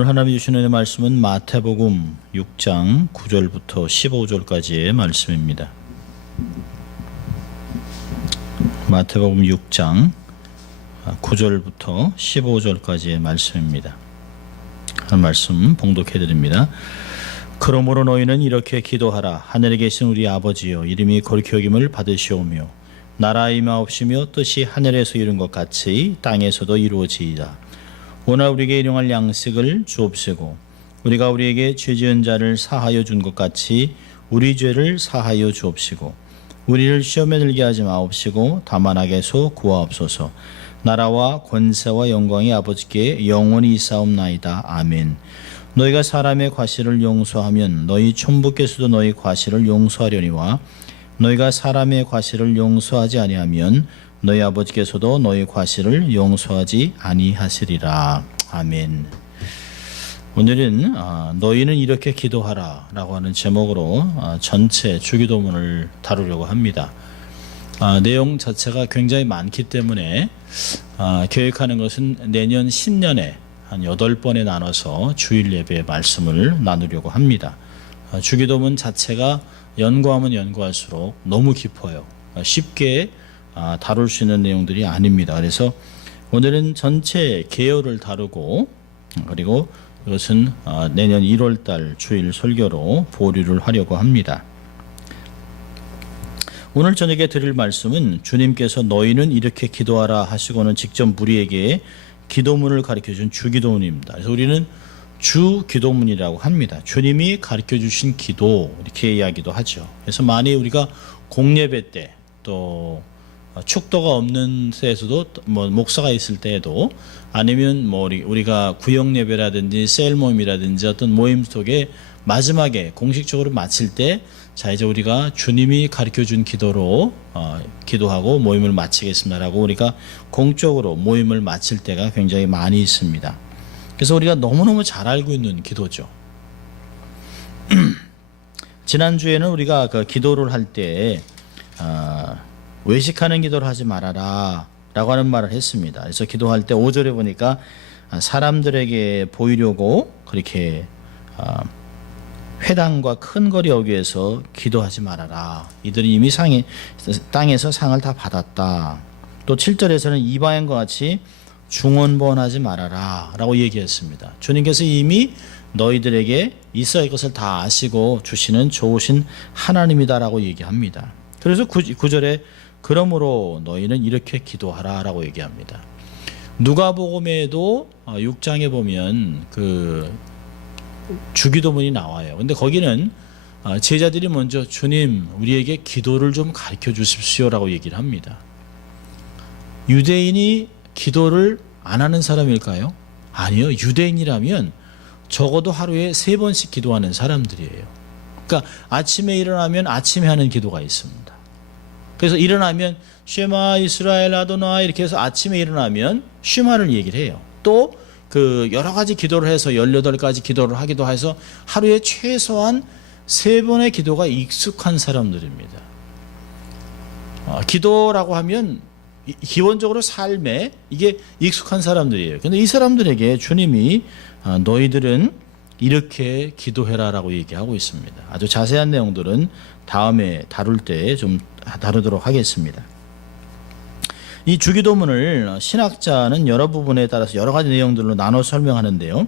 오늘 하나님이 주시는 말씀은 마태복음 6장 9절부터 15절까지의 말씀입니다. 마태복음 6장 9절부터 15절까지의 말씀입니다. 한 말씀 봉독해 드립니다. 그러므로 너희는 이렇게 기도하라. 하늘에 계신 우리 아버지여, 이름이 거룩히 여김을 받으시오며 나라의 임하옵시며 뜻이 하늘에서 이룬 것 같이 땅에서도 이루어지이다. 오늘 우리에게 일용할 양식을 주옵시고 우리가 우리에게 죄 지은 자를 사하여 준 것 같이 우리 죄를 사하여 주옵시고 우리를 시험에 들게 하지 마옵시고 다만 악에서 구하옵소서. 나라와 권세와 영광이 아버지께 영원히 있사옵나이다. 아멘. 너희가 사람의 과실을 용서하면 너희 천부께서도 너희 과실을 용서하려니와 너희가 사람의 과실을 용서하지 아니하면 너희 아버지께서도 너희 과실을 용서하지 아니하시리라. 아멘. 오늘은 너희는 이렇게 기도하라 라고 하는 제목으로 전체 주기도문을 다루려고 합니다. 내용 자체가 굉장히 많기 때문에 계획하는 것은 내년 신년에 한 8번에 나눠서 주일 예배의 말씀을 나누려고 합니다. 주기도문 자체가 연구하면 연구할수록 너무 깊어요. 쉽게 다룰 수 있는 내용들이 아닙니다. 그래서 오늘은 전체 계열을 다루고 그리고 이것은 내년 1월달 주일 설교로 보류를 하려고 합니다. 오늘 저녁에 드릴 말씀은 주님께서 너희는 이렇게 기도하라 하시고는 직접 우리에게 기도문을 가르쳐준 주기도문입니다. 그래서 우리는 주기도문이라고 합니다. 주님이 가르쳐주신 기도 이렇게 이야기도 하죠. 그래서 많이 우리가 공예배 때 또 축도가 없는 데에서도 목사가 있을 때에도 아니면 우리가 구역 예배라든지 셀 모임이라든지 어떤 모임 속에 마지막에 공식적으로 마칠 때 자 이제 우리가 주님이 가르쳐준 기도로 기도하고 모임을 마치겠습니다라고 우리가 공적으로 모임을 마칠 때가 굉장히 많이 있습니다. 그래서 우리가 너무너무 잘 알고 있는 기도죠. 지난주에는 우리가 그 기도를 할 때 외식하는 기도를 하지 말아라 라고 하는 말을 했습니다. 그래서 기도할 때 5절에 보니까 사람들에게 보이려고 그렇게 회당과 큰 거리 여기에서 기도하지 말아라. 이들이 이미 땅에서 상을 다 받았다. 또 7절에서는 이방인과 같이 중언부언하지 말아라 라고 얘기했습니다. 주님께서 이미 너희들에게 있어야 할 것을 다 아시고 주시는 좋으신 하나님이다라고 얘기합니다. 그래서 9절에 그러므로 너희는 이렇게 기도하라 라고 얘기합니다. 누가복음에도 6장에 보면 그 주기도문이 나와요. 근데 거기는 제자들이 먼저 주님 우리에게 기도를 좀 가르쳐 주십시오 라고 얘기를 합니다. 유대인이 기도를 안 하는 사람일까요? 아니요. 유대인이라면 적어도 하루에 3번씩 기도하는 사람들이에요. 그러니까 아침에 일어나면 아침에 하는 기도가 있습니다. 그래서 일어나면 쉐마 이스라엘 아도나 이렇게 해서 아침에 일어나면 쉐마를 얘기를 해요. 또 그 여러 가지 기도를 해서 18가지 기도를 하기도 해서 하루에 최소한 3번의 기도가 익숙한 사람들입니다. 기도라고 하면 기본적으로 삶에 이게 익숙한 사람들이에요. 그런데 이 사람들에게 주님이 너희들은 이렇게 기도해라라고 얘기하고 있습니다. 아주 자세한 내용들은 다음에 다룰 때 좀 다루도록 하겠습니다. 이 주기도문을 신학자는 여러 부분에 따라서 여러 가지 내용들로 나눠 설명하는데요.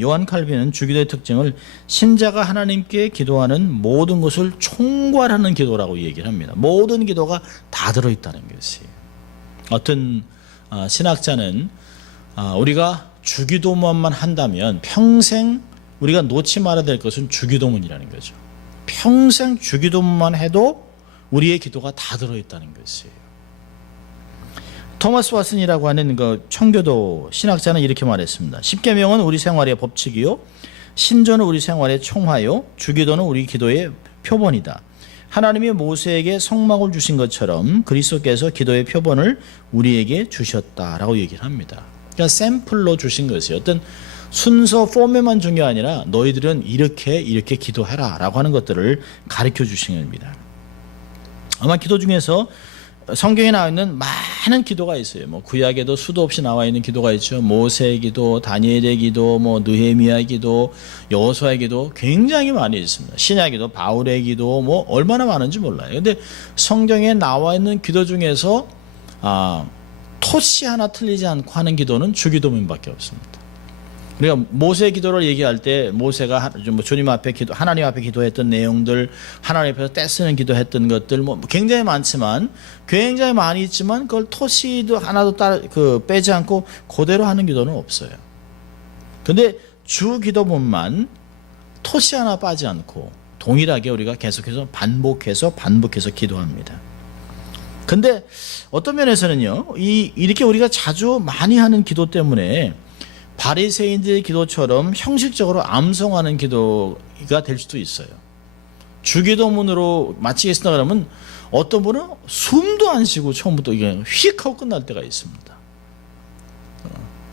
요한 칼빈은 주기도의 특징을 신자가 하나님께 기도하는 모든 것을 총괄하는 기도라고 얘기를 합니다. 모든 기도가 다 들어있다는 것이에요. 어떤 신학자는 우리가 주기도문만 한다면 평생 우리가 놓지 말아야 될 것은 주기도문이라는 거죠. 평생 주기도문만 해도 우리의 기도가 다 들어있다는 것이에요. 토마스 왓슨이라고 하는 그 청교도 신학자는 이렇게 말했습니다. 십계명은 우리 생활의 법칙이요, 신조는 우리 생활의 총화요, 주기도는 우리 기도의 표본이다. 하나님이 모세에게 성막을 주신 것처럼 그리스도께서 기도의 표본을 우리에게 주셨다라고 얘기를 합니다. 그러니까 샘플로 주신 것이 어떤 순서 포맷만 중요한 게 아니라 너희들은 이렇게 기도해라 라고 하는 것들을 가르쳐 주신 겁니다. 아마 기도 중에서 성경에 나와 있는 많은 기도가 있어요. 뭐 구약에도 수도 없이 나와 있는 기도가 있죠. 모세의 기도, 다니엘의 기도, 뭐 느헤미야의 기도, 여호수아의 기도 굉장히 많이 있습니다. 신약에도 바울의 기도 뭐 얼마나 많은지 몰라요. 근데 성경에 나와 있는 기도 중에서 토시 하나 틀리지 않고 하는 기도는 주기도문밖에 없습니다. 우리가 모세의 기도를 얘기할 때 모세가 주님 앞에 하나님 앞에 기도했던 내용들, 하나님 앞에서 떼쓰는 기도했던 것들 뭐 굉장히 많지만 굉장히 많이 있지만 그걸 토시도 하나도 빼지 않고 그대로 하는 기도는 없어요. 근데 주 기도문만 토시 하나 빠지 않고 동일하게 우리가 계속해서 반복해서 기도합니다. 근데 어떤 면에서는요, 이렇게 우리가 자주 많이 하는 기도 때문에 바리새인들의 기도처럼 형식적으로 암송하는 기도가 될 수도 있어요. 주기도문으로 마치겠습니다 그러면 어떤 분은 숨도 안 쉬고 처음부터 이게 휙 하고 끝날 때가 있습니다.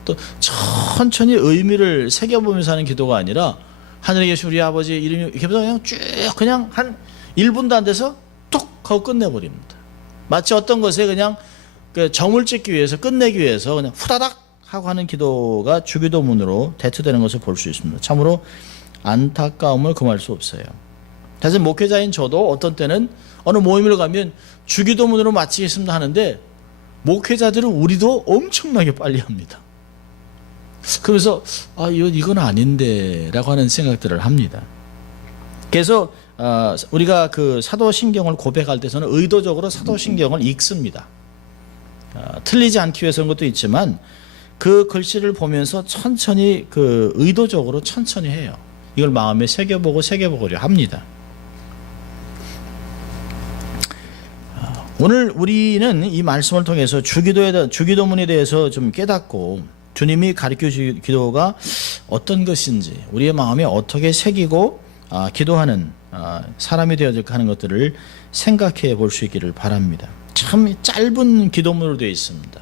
또 천천히 의미를 새겨보면서 하는 기도가 아니라 하늘에 계신 우리 아버지 이름이 이렇게 그냥 쭉 그냥 한 1분도 안 돼서 뚝 하고 끝내버립니다. 마치 어떤 것에 그냥 점을 찍기 위해서 끝내기 위해서 그냥 후다닥 하고 하는 기도가 주기도문으로 대처되는 것을 볼 수 있습니다. 참으로 안타까움을 금할 수 없어요. 사실 목회자인 저도 어떤 때는 어느 모임을 가면 주기도문으로 마치겠습니다 하는데 목회자들은 우리도 엄청나게 빨리 합니다. 그래서 이건 아닌데 라고 하는 생각들을 합니다. 그래서 우리가 그 사도신경을 고백할 때 저는 의도적으로 사도신경을 읽습니다. 틀리지 않기 위해서 그런 것도 있지만 그 글씨를 보면서 천천히 의도적으로 천천히 해요. 이걸 마음에 새겨보고려 합니다. 오늘 우리는 이 말씀을 통해서 주기도문에 대해서 좀 깨닫고 주님이 가르쳐 주신 기도가 어떤 것인지 우리의 마음에 어떻게 새기고 기도하는 사람이 되어질까 하는 것들을 생각해 볼 수 있기를 바랍니다. 참 짧은 기도문으로 되어 있습니다.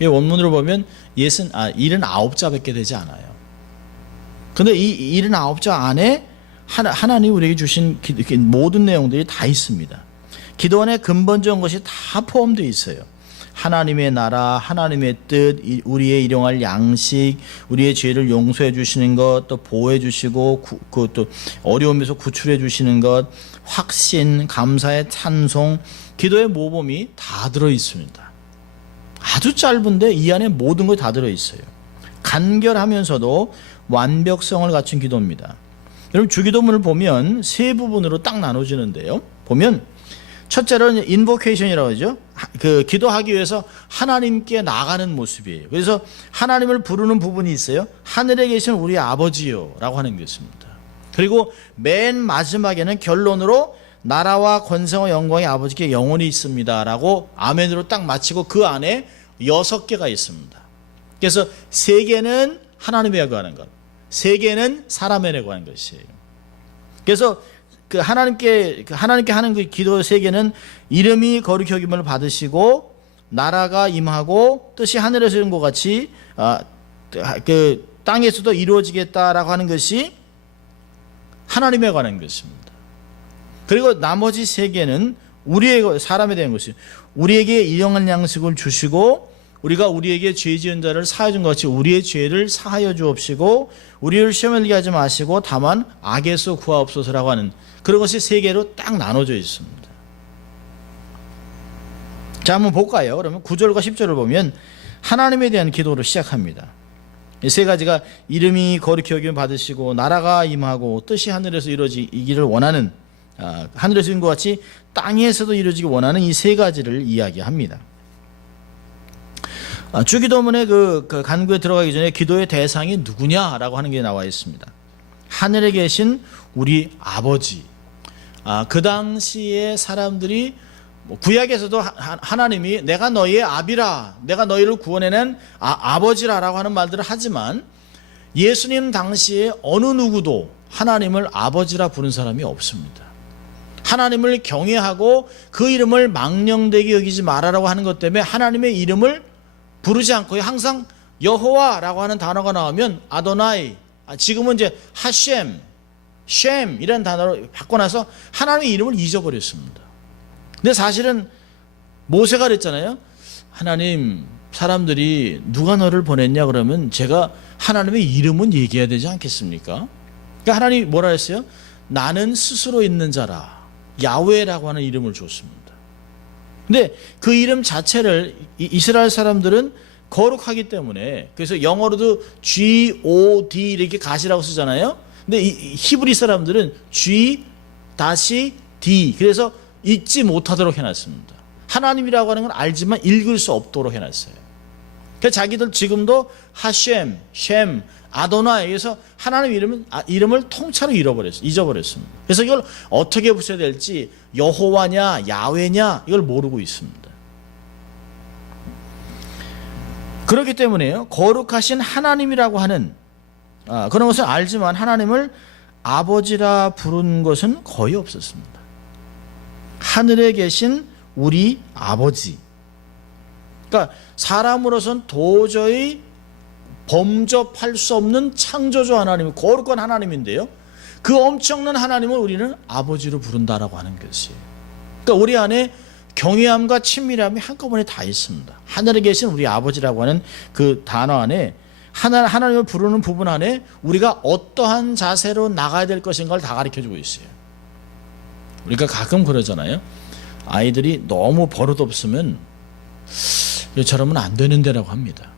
이 원문으로 보면 79자밖에 되지 않아요. 근데 이 79자 안에 하나님 우리에게 주신 모든 내용들이 다 있습니다. 기도 안에 근본적인 것이 다 포함되어 있어요. 하나님의 나라, 하나님의 뜻, 우리의 일용할 양식, 우리의 죄를 용서해 주시는 것, 또 보호해 주시고 또 어려움에서 구출해 주시는 것, 확신, 감사의 찬송, 기도의 모범이 다 들어 있습니다. 아주 짧은데 이 안에 모든 것이 다 들어있어요. 간결하면서도 완벽성을 갖춘 기도입니다. 여러분 주기도문을 보면 세 부분으로 딱 나눠지는데요. 보면 첫째로는 인보케이션이라고 하죠. 기도하기 위해서 하나님께 나가는 모습이에요. 그래서 하나님을 부르는 부분이 있어요. 하늘에 계신 우리 아버지요 라고 하는 것입니다. 그리고 맨 마지막에는 결론으로 나라와 권세와 영광이 아버지께 영원히 있습니다 라고 아멘으로 딱 마치고 그 안에 6개가 있습니다. 그래서 3개는 하나님에 관한 것, 3개는 사람에 관한 것이에요. 그래서 하나님께 하는 그 기도 3개는 이름이 거룩히 여김을 받으시고 나라가 임하고 뜻이 하늘에서 이룬 것 같이 땅에서도 이루어지겠다라고 하는 것이 하나님에 관한 것입니다. 그리고 나머지 3개는 우리의 사람에 대한 것이에요. 우리에게 일용할 양식을 주시고 우리가 우리에게 죄 지은 자를 사하여 준 것 같이 우리의 죄를 사하여 주옵시고 우리를 시험에 들게 하지 마시고 다만 악에서 구하옵소서라고 하는 그런 것이 3개로 딱 나눠져 있습니다. 자, 한번 볼까요? 그러면 9절과 10절을 보면 하나님에 대한 기도로 시작합니다. 이 3가지가 이름이 거룩히 여김을 받으시고 나라가 임하고 뜻이 하늘에서 이루어지기를 원하는 하늘에서 이룬 것 같이 땅에서도 이루어지기 원하는 이 3가지를 이야기합니다. 주기도문의 그 간구에 들어가기 전에 기도의 대상이 누구냐라고 하는 게 나와 있습니다. 하늘에 계신 우리 아버지. 그 당시에 사람들이 구약에서도 하나님이 내가 너희의 아비라, 내가 너희를 구원해낸 아버지라라고 하는 말들을 하지만 예수님 당시에 어느 누구도 하나님을 아버지라 부른 사람이 없습니다. 하나님을 경외하고 그 이름을 망령되게 여기지 말아라고 하는 것 때문에 하나님의 이름을 부르지 않고 항상 여호와라고 하는 단어가 나오면 아도나이, 지금은 이제 하셴, 셴 이라는 단어로 바꿔놔서 하나님의 이름을 잊어버렸습니다. 근데 사실은 모세가 그랬잖아요. 하나님, 사람들이 누가 너를 보냈냐 그러면 제가 하나님의 이름은 얘기해야 되지 않겠습니까? 그러니까 하나님이 뭐라 했어요? 나는 스스로 있는 자라, 야훼라고 하는 이름을 줬습니다. 근데 그 이름 자체를 이스라엘 사람들은 거룩하기 때문에, 그래서 영어로도 G-O-D 이렇게 갓이라고 쓰잖아요. 근데 이 히브리 사람들은 G-D, 그래서 읽지 못하도록 해놨습니다. 하나님이라고 하는 건 알지만 읽을 수 없도록 해놨어요. 그래서 자기들 지금도 하셴, 셴, 아도나이, 그래서 하나님 이름을 통째로 잊어버렸습니다. 그래서 이걸 어떻게 붙여야 될지, 여호와냐 야훼냐 이걸 모르고 있습니다. 그렇기 때문에요, 거룩하신 하나님이라고 하는 그런 것을 알지만 하나님을 아버지라 부른 것은 거의 없었습니다. 하늘에 계신 우리 아버지, 그러니까 사람으로서는 도저히 범접할 수 없는 창조주 하나님, 거룩한 하나님인데요, 그 엄청난 하나님을 우리는 아버지로 부른다라고 하는 것이에요. 그러니까 우리 안에 경외함과 친밀함이 한꺼번에 다 있습니다. 하늘에 계신 우리 아버지라고 하는 그 단어 안에, 하나님을 부르는 부분 안에 우리가 어떠한 자세로 나가야 될 것인가를 다 가르쳐주고 있어요. 우리가 가끔 그러잖아요. 아이들이 너무 버릇없으면 저러면 안 되는데라고 합니다.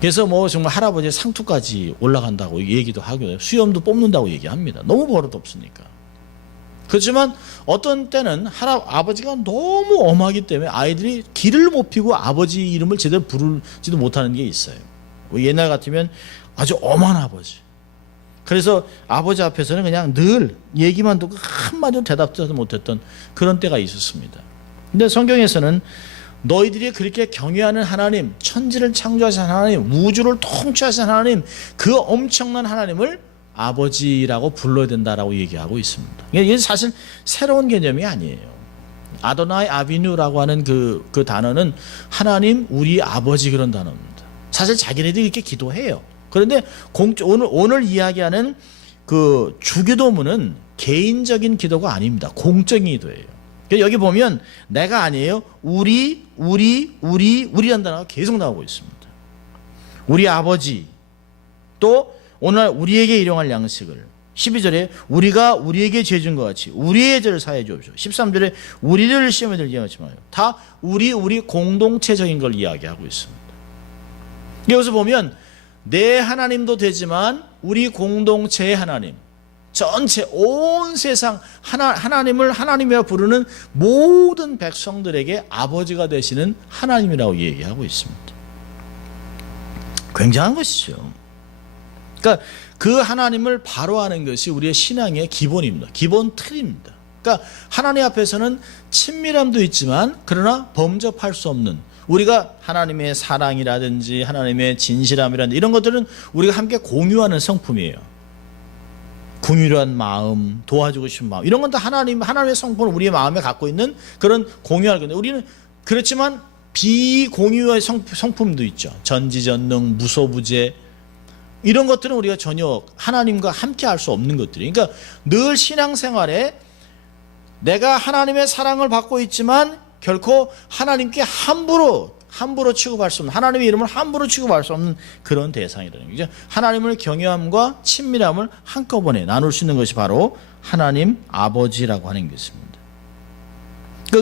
그래서 뭐 정말 할아버지의 상투까지 올라간다고 얘기도 하고요, 수염도 뽑는다고 얘기합니다. 너무 버릇없으니까. 그렇지만 어떤 때는 아버지가 너무 엄하기 때문에 아이들이 길을 못 피고 아버지 이름을 제대로 부르지도 못하는 게 있어요. 옛날 같으면 아주 엄한 아버지, 그래서 아버지 앞에서는 그냥 늘 얘기만 듣고 한마디도 대답도 못했던 그런 때가 있었습니다. 근데 성경에서는 너희들이 그렇게 경외하는 하나님, 천지를 창조하신 하나님, 우주를 통치하신 하나님, 그 엄청난 하나님을 아버지라고 불러야 된다라고 얘기하고 있습니다. 이게 사실 새로운 개념이 아니에요. 아도나이 아비누라고 하는 그 단어는 하나님 우리 아버지 그런 단어입니다. 사실 자기네들이 이렇게 기도해요. 그런데 오늘 이야기하는 그 주기도문은 개인적인 기도가 아닙니다. 공적인 기도예요. 여기 보면 내가 아니에요, 우리라는 단어가 계속 나오고 있습니다. 우리 아버지, 또 오늘 우리에게 일용할 양식을, 12절에 우리가 우리에게 죄 준 것 같이 우리의 죄를 사해 주옵시고, 13절에 우리를 시험에 들게 하지 마요. 다 우리 공동체적인 걸 이야기하고 있습니다. 여기서 보면 내 하나님도 되지만 우리 공동체의 하나님, 전체 온 세상 하나님을 하나님이라 부르는 모든 백성들에게 아버지가 되시는 하나님이라고 얘기하고 있습니다. 굉장한 것이죠. 그러니까 그 하나님을 바로 아는 것이 우리의 신앙의 기본입니다. 기본 틀입니다. 그러니까 하나님 앞에서는 친밀함도 있지만 그러나 범접할 수 없는, 우리가 하나님의 사랑이라든지 하나님의 진실함이라든지 이런 것들은 우리가 함께 공유하는 성품이에요. 긍휼한 마음, 도와주고 싶은 마음, 이런 건 다 하나님의 성품을 우리의 마음에 갖고 있는 그런 공유할 건데, 우리는 그렇지만 비공유의 성품도 있죠. 전지전능, 무소부재, 이런 것들은 우리가 전혀 하나님과 함께 할 수 없는 것들이. 그러니까 늘 신앙생활에 내가 하나님의 사랑을 받고 있지만 결코 하나님께 함부로 취급할 수 없는, 하나님의 이름을 함부로 취급할 수 없는 그런 대상이라는 거죠. 하나님을 경외함과 친밀함을 한꺼번에 나눌 수 있는 것이 바로 하나님 아버지라고 하는 것입니다.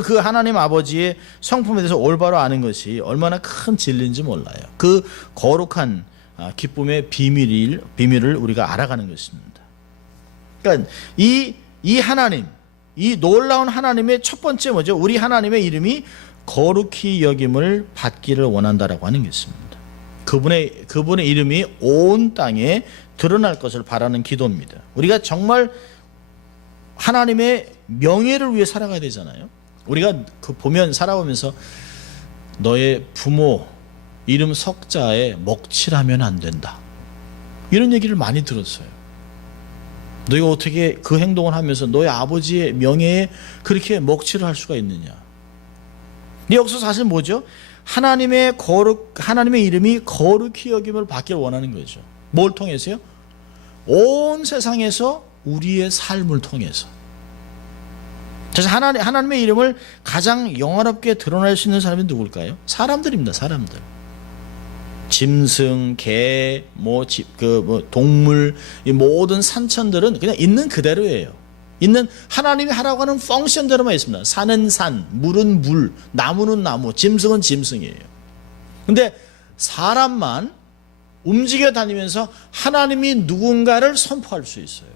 그 하나님 아버지의 성품에 대해서 올바로 아는 것이 얼마나 큰 진리인지 몰라요. 그 거룩한 기쁨의 비밀을 우리가 알아가는 것입니다. 그러니까 이 하나님, 이 놀라운 하나님의 첫 번째 뭐죠? 우리 하나님의 이름이 거룩히 여김을 받기를 원한다라고 하는 것입니다. 그분의 이름이 온 땅에 드러날 것을 바라는 기도입니다. 우리가 정말 하나님의 명예를 위해 살아가야 되잖아요. 우리가 보면 살아오면서 너의 부모 이름 석자에 먹칠하면 안 된다, 이런 얘기를 많이 들었어요. 너희가 어떻게 그 행동을 하면서 너의 아버지의 명예에 그렇게 먹칠을 할 수가 있느냐. 여기서 사실 뭐죠? 하나님의 이름이 거룩히 여김을 받기를 원하는 거죠. 뭘 통해서요? 온 세상에서 우리의 삶을 통해서. 그래서 하나님의 이름을 가장 영화롭게 드러낼 수 있는 사람이 누굴까요? 사람들입니다. 사람들. 짐승, 개, 동물, 이 모든 산천들은 그냥 있는 그대로예요. 있는 하나님이 하라고 하는 펑션대로만 있습니다. 산은 산, 물은 물, 나무는 나무, 짐승은 짐승이에요. 근데 사람만 움직여 다니면서 하나님이 누군가를 선포할 수 있어요.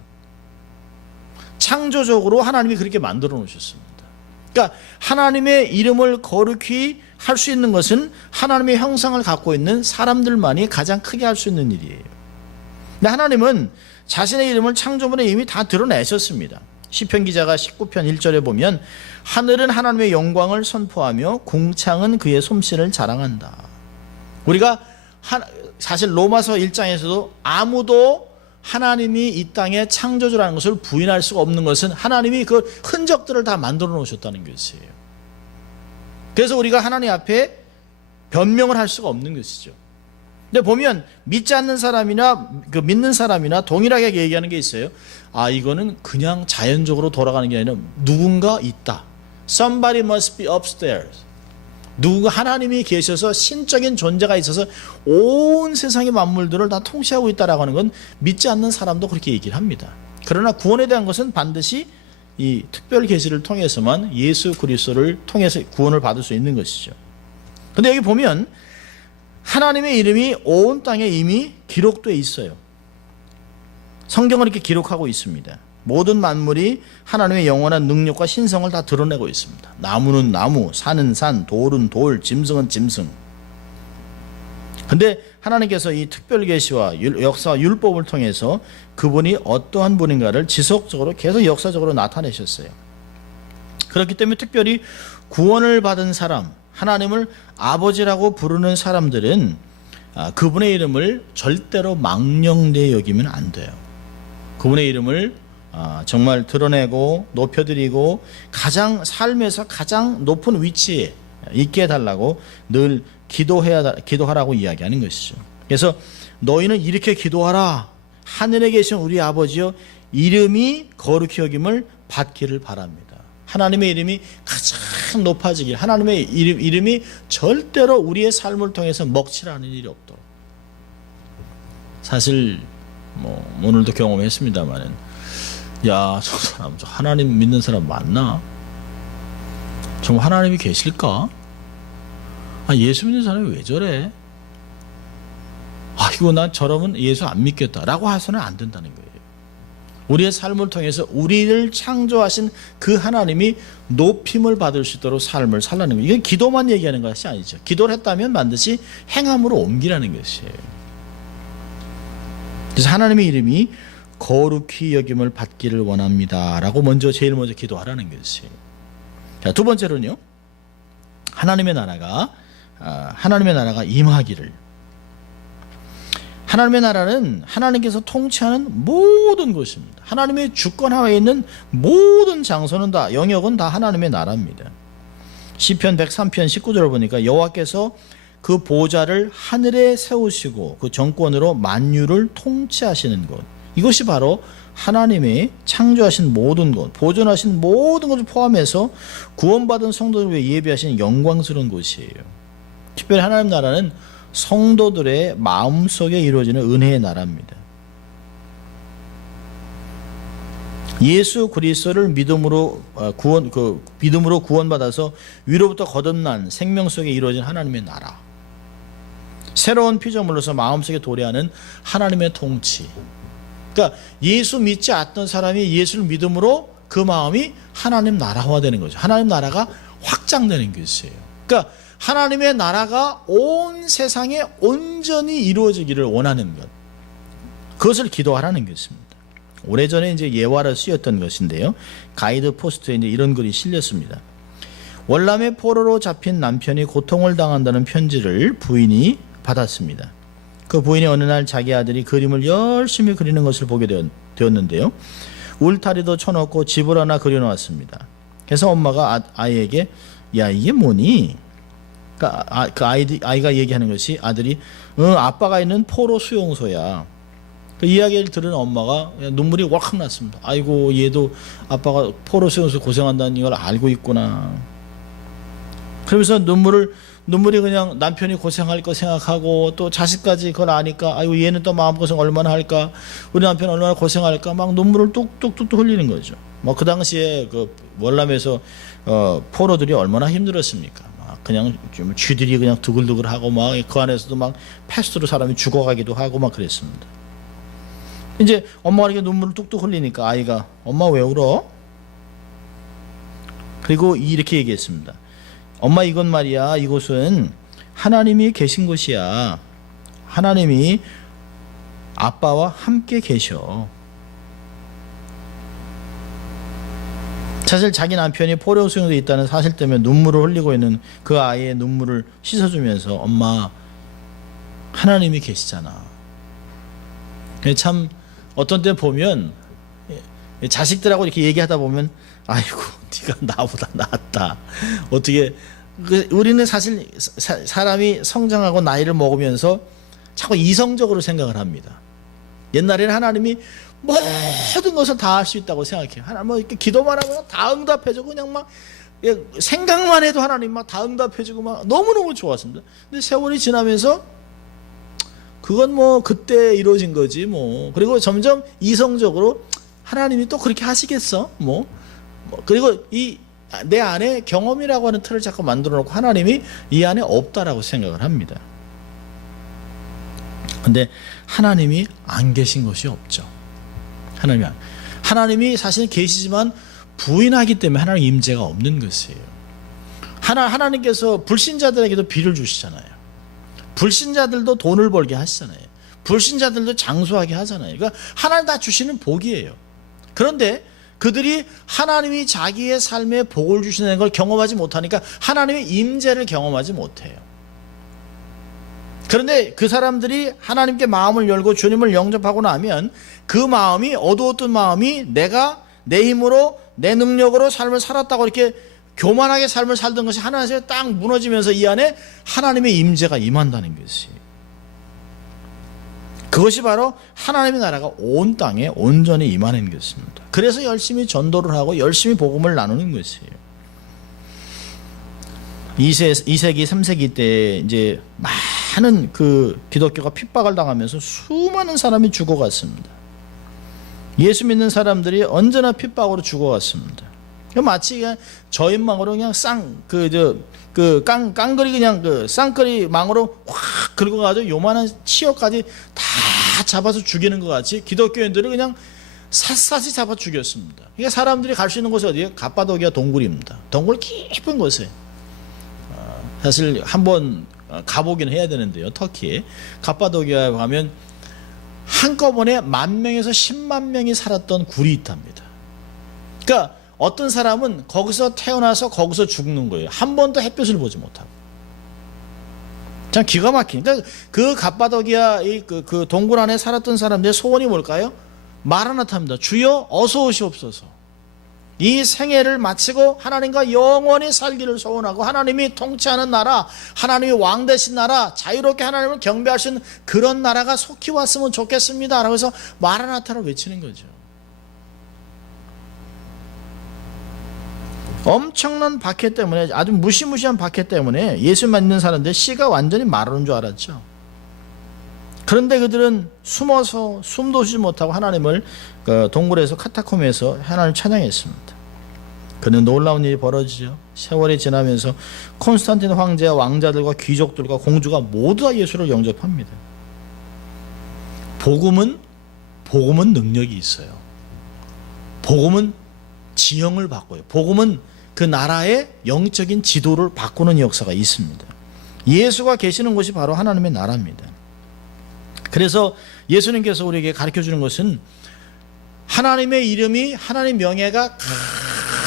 창조적으로 하나님이 그렇게 만들어 놓으셨습니다. 그러니까 하나님의 이름을 거룩히 할 수 있는 것은 하나님의 형상을 갖고 있는 사람들만이 가장 크게 할 수 있는 일이에요. 근데 하나님은 자신의 이름을 창조문에 이미 다 드러내셨습니다. 시편 기자가 19편 1절에 보면 하늘은 하나님의 영광을 선포하며 궁창은 그의 솜씨를 자랑한다. 우리가 사실 로마서 1장에서도 아무도 하나님이 이 땅에 창조주라는 것을 부인할 수가 없는 것은 하나님이 그 흔적들을 다 만들어 놓으셨다는 것이에요. 그래서 우리가 하나님 앞에 변명을 할 수가 없는 것이죠. 근데 보면 믿지 않는 사람이나 믿는 사람이나 동일하게 얘기하는 게 있어요. 이거는 그냥 자연적으로 돌아가는 게 아니라 누군가 있다. Somebody must be upstairs. 누군가 하나님이 계셔서 신적인 존재가 있어서 온 세상의 만물들을 다 통치하고 있다라고 하는 건 믿지 않는 사람도 그렇게 얘기를 합니다. 그러나 구원에 대한 것은 반드시 이 특별 계시를 통해서만 예수 그리스도를 통해서 구원을 받을 수 있는 것이죠. 그런데 여기 보면 하나님의 이름이 온 땅에 이미 기록되어 있어요. 성경을 이렇게 기록하고 있습니다. 모든 만물이 하나님의 영원한 능력과 신성을 다 드러내고 있습니다. 나무는 나무, 산은 산, 돌은 돌, 짐승은 짐승. 근데 하나님께서 이 특별 계시와 역사와 율법을 통해서 그분이 어떠한 분인가를 지속적으로 계속 역사적으로 나타내셨어요. 그렇기 때문에 특별히 구원을 받은 사람, 하나님을 아버지라고 부르는 사람들은 그분의 이름을 절대로 망령되이 여기면 안 돼요. 그분의 이름을 정말 드러내고 높여드리고 삶에서 가장 높은 위치에 있게 해달라고 늘 기도하라고 이야기하는 것이죠. 그래서 너희는 이렇게 기도하라. 하늘에 계신 우리 아버지여 이름이 거룩히 여김을 받기를 바랍니다. 하나님의 이름이 가장 높아지길, 하나님의 이름이 절대로 우리의 삶을 통해서 먹칠하는 일이 없도록. 사실 오늘도 경험했습니다만은 저 사람 하나님 믿는 사람 맞나? 정말 하나님이 계실까? 예수 믿는 사람이 왜 저래? 이거 난 저러면 예수 안 믿겠다 라고 해서는 안 된다는 거예요. 우리의 삶을 통해서 우리를 창조하신 그 하나님이 높임을 받을 수 있도록 삶을 살라는 거예요. 이건 기도만 얘기하는 것이 아니죠. 기도를 했다면 반드시 행함으로 옮기라는 것이에요. 그래서 하나님의 이름이 거룩히 여김을 받기를 원합니다 라고 제일 먼저 기도하라는 것이에요. 자, 두 번째로는요, 하나님의 나라가 임하기를. 하나님의 나라는 하나님께서 통치하는 모든 것입니다. 하나님의 주권 하에 있는 모든 장소는 다, 영역은 다 하나님의 나라입니다. 시편 103편 19절을 보니까 여호와께서 그 보좌를 하늘에 세우시고 그 정권으로 만유를 통치하시는 것, 이것이 바로 하나님의 창조하신 모든 것, 보존하신 모든 것을 포함해서 구원받은 성도들을 위해 예비하신 영광스러운 곳이에요. 특별히 하나님 나라는 성도들의 마음속에 이루어지는 은혜의 나라입니다. 예수 그리스도를 믿음으로 구원받아서 위로부터 거듭난 생명 속에 이루어진 하나님의 나라, 새로운 피조물로서 마음속에 도래하는 하나님의 통치. 그러니까 예수 믿지 않던 사람이 예수를 믿음으로 그 마음이 하나님 나라화되는 거죠. 하나님 나라가 확장되는 것이에요. 그러니까 하나님의 나라가 온 세상에 온전히 이루어지기를 원하는 것, 그것을 기도하라는 것입니다. 오래전에 예화로 쓰였던 것인데요, 가이드 포스트에 이런 글이 실렸습니다. 월남의 포로로 잡힌 남편이 고통을 당한다는 편지를 부인이 받았습니다. 그 부인이 어느 날 자기 아들이 그림을 열심히 그리는 것을 보게 되었는데요, 울타리도 쳐놓고 집을 하나 그려놓았습니다. 그래서 엄마가 아이에게 야, 이게 뭐니? 아이가 얘기하는 것이, 아들이 아빠가 있는 포로 수용소야. 그 이야기를 들은 엄마가 눈물이 왈칵 났습니다. 아이고, 얘도 아빠가 포로 세워서 고생한다는 걸 알고 있구나. 그러면서 눈물이 그냥 남편이 고생할 거 생각하고 또 자식까지 그걸 아니까 아이고, 얘는 또 마음고생 얼마나 할까, 우리 남편 얼마나 고생할까, 막 눈물을 뚝뚝뚝 흘리는 거죠. 뭐 그 당시에 그 월남에서 포로들이 얼마나 힘들었습니까? 막 그냥 좀 쥐들이 그냥 두글두글하고 막 그 안에서도 막 패스트로 사람이 죽어가기도 하고 막 그랬습니다. 이제 엄마가 이렇게 눈물을 뚝뚝 흘리니까 아이가 엄마 왜 울어? 그리고 이렇게 얘기했습니다. 엄마, 이건 말이야, 이곳은 하나님이 계신 곳이야. 하나님이 아빠와 함께 계셔. 사실 자기 남편이 포로 수용돼 있다는 사실 때문에 눈물을 흘리고 있는 그 아이의 눈물을 씻어주면서 엄마, 하나님이 계시잖아. 참 어떤 때 보면 자식들하고 이렇게 얘기하다 보면 아이고, 네가 나보다 낫다. 어떻게 우리는 사실 사람이 성장하고 나이를 먹으면서 자꾸 이성적으로 생각을 합니다. 옛날에는 하나님이 모든 것을 다 할 수 있다고 생각해요. 하나님 뭐 이렇게 기도만 하면 다 응답해주고 그냥 막 생각만 해도 하나님 막 다 응답해주고 막 너무너무 좋았습니다. 근데 세월이 지나면서 그건 뭐 그때 이루어진 거지 뭐. 그리고 점점 이성적으로 하나님이 또 그렇게 하시겠어? 뭐 그리고 이 내 안에 경험이라고 하는 틀을 자꾸 만들어 놓고 하나님이 이 안에 없다라고 생각을 합니다. 근데 하나님이 안 계신 것이 없죠. 하나님이 사실 계시지만 부인하기 때문에 하나님 임재가 없는 것이에요. 하나님께서 불신자들에게도 비를 주시잖아요. 불신자들도 돈을 벌게 하시잖아요. 불신자들도 장수하게 하잖아요. 그러니까 하나님 다 주시는 복이에요. 그런데 그들이 하나님이 자기의 삶에 복을 주시는 걸 경험하지 못하니까 하나님의 임재를 경험하지 못해요. 그런데 그 사람들이 하나님께 마음을 열고 주님을 영접하고 나면 그 마음이, 어두웠던 마음이 내가 내 힘으로 내 능력으로 삶을 살았다고 이렇게 교만하게 삶을 살던 것이 하나님에 딱 무너지면서 이 안에 하나님의 임재가 임한다는 것이, 그것이 바로 하나님의 나라가 온 땅에 온전히 임하는 것입니다. 그래서 열심히 전도를 하고 열심히 복음을 나누는 것이에요. 2세기 3세기 때 이제 많은 그 기독교가 핍박을 당하면서 수많은 사람이 죽어갔습니다. 예수 믿는 사람들이 언제나 핍박으로 죽어갔습니다. 마치 그냥 저인망으로 그냥 깡그리 그냥 그 쌍거리 망으로 확 긁어가지고 요만한 치어까지 다 잡아서 죽이는 것 같이 기독교인들을 그냥 샅샅이 잡아 죽였습니다. 그러니까 사람들이 갈 수 있는 곳이 어디예요? 갑바도기아 동굴입니다. 동굴 깊은 곳에. 사실 한번 가보긴 해야 되는데요. 터키에 갑바도기아에 가면 한꺼번에 10,000명에서 10만 명이 살았던 굴이 있답니다. 그러니까 어떤 사람은 거기서 태어나서 거기서 죽는 거예요. 한 번도 햇볕을 보지 못하고. 참 기가 막힌. 그러니까 그 갑바도기아 그 동굴 안에 살았던 사람들의 소원이 뭘까요? 마라나타입니다. 주여 어서 오시옵소서. 이 생애를 마치고 하나님과 영원히 살기를 소원하고 하나님이 통치하는 나라, 하나님이 왕 되신 나라, 자유롭게 하나님을 경배할 수 있는 그런 나라가 속히 왔으면 좋겠습니다. 라고 해서 마라나타를 외치는 거죠. 엄청난 박해 때문에, 아주 무시무시한 박해 때문에 예수 믿는 사람들 씨가 완전히 마르는 줄 알았죠. 그런데 그들은 숨어서 숨도 쉬지 못하고 하나님을 그 동굴에서 카타콤에서 하나님을 찬양했습니다. 그는 놀라운 일이 벌어지죠. 세월이 지나면서 콘스탄틴 황제와 왕자들과 귀족들과 공주가 모두 다 예수를 영접합니다. 복음은 능력이 있어요. 복음은 지형을 바꿔요. 복음은 그 나라의 영적인 지도를 바꾸는 역사가 있습니다. 예수가 계시는 곳이 바로 하나님의 나라입니다. 그래서 예수님께서 우리에게 가르쳐주는 것은 하나님의 이름이, 하나님의 명예가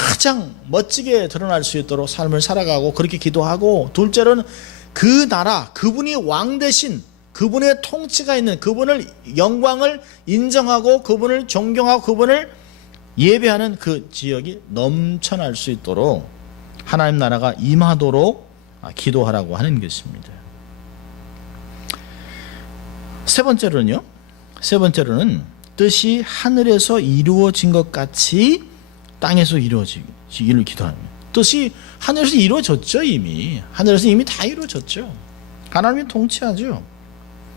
가장 멋지게 드러날 수 있도록 삶을 살아가고 그렇게 기도하고, 둘째로는 그 나라, 그분이 왕 대신 그분의 통치가 있는, 그분을 영광을 인정하고 그분을 존경하고 그분을 예배하는 그 지역이 넘쳐날 수 있도록 하나님 나라가 임하도록 기도하라고 하는 것입니다. 세 번째로는요, 세 번째로는 뜻이 하늘에서 이루어진 것 같이 땅에서 이루어지기를 기도합니다. 뜻이 하늘에서 이루어졌죠. 이미 하늘에서 이미 다 이루어졌죠. 하나님이 통치하죠.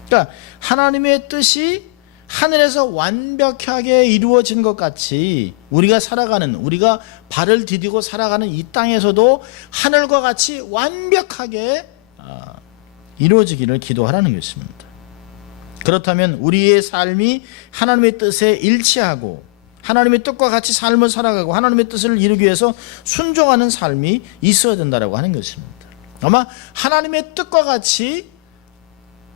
그러니까 하나님의 뜻이 하늘에서 완벽하게 이루어진 것 같이 우리가 발을 디디고 살아가는 이 땅에서도 하늘과 같이 완벽하게 이루어지기를 기도하라는 것입니다. 그렇다면 우리의 삶이 하나님의 뜻에 일치하고 하나님의 뜻과 같이 삶을 살아가고 하나님의 뜻을 이루기 위해서 순종하는 삶이 있어야 된다고 하는 것입니다. 아마 하나님의 뜻과 같이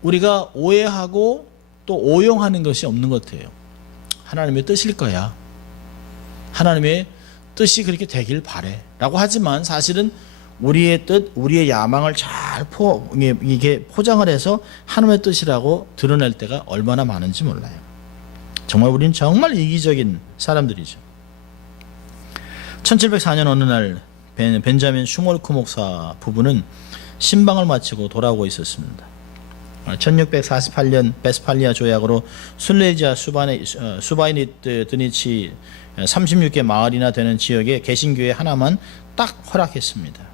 우리가 오해하고 또 오용하는 것이 없는 것 같아요. 하나님의 뜻일 거야. 하나님의 뜻이 그렇게 되길 바래 라고 하지만 사실은 우리의 뜻, 우리의 야망을 잘 포장을 해서 하나님의 뜻이라고 드러낼 때가 얼마나 많은지 몰라요. 정말 우리는 정말 이기적인 사람들이죠. 1704년 어느 날 벤자민 슈몰크 목사 부부는 신방을 마치고 돌아오고 있었습니다. 1648년 베스팔리아 조약으로 술레지아 수바이니트 드니치 36개 마을이나 되는 지역에 개신교회 하나만 딱 허락했습니다.